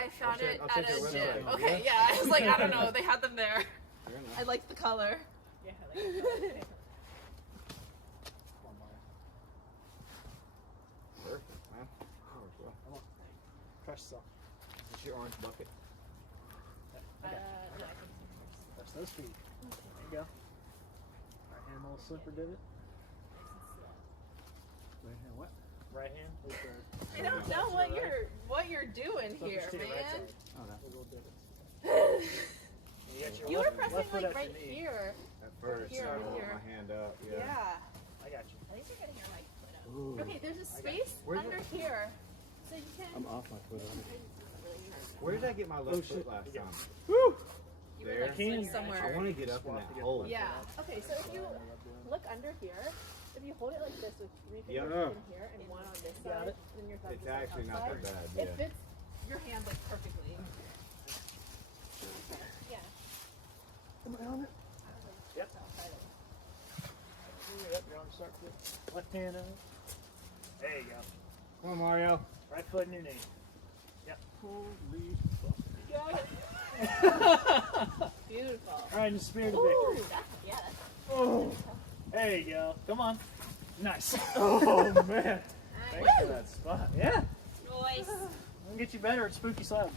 I found it at a gym. Okay, yeah. I was like, I don't know. They had them there. I liked the color. Yeah, I like the color. Come on, Maya. Perfect, man. Works well. Come on. Trust yourself. Is this your orange bucket? No, I can Touch those feet. There you go. Right hand, little slipper divot. Right hand, what? Right hand. I don't know what you're doing here, man. Oh, no. Little divot. You were pressing like right here. At first, Here, I right hold here. my hand up. Yeah. Yeah. I got you. At least you're getting your like foot up. Ooh. Okay, there's a space Where's under here, so you can. I'm off my foot already. Where did I get my left foot last time? You were There. like, like somewhere. I want to get up in that hole. Yeah. Okay, so if you look under here, if you hold it like this with 3 fingers Yeah. in here and one on this Got side, it. then your thumb It's is like actually not outside, that bad. it Yeah. fits your hand like perfectly. Yeah. Am I on it? Yep. Yep, you're on the start foot. Left hand on it. There you go. Come on, Mario. Right foot in your knee. Yep. Holy fuck. Beautiful. All right, in the spirit of Ooh, victory. yeah. Oh, there you go. Come on. Nice. Oh, man. Thanks for that spot. Yeah. Noise. I'll get you better at spooky slab.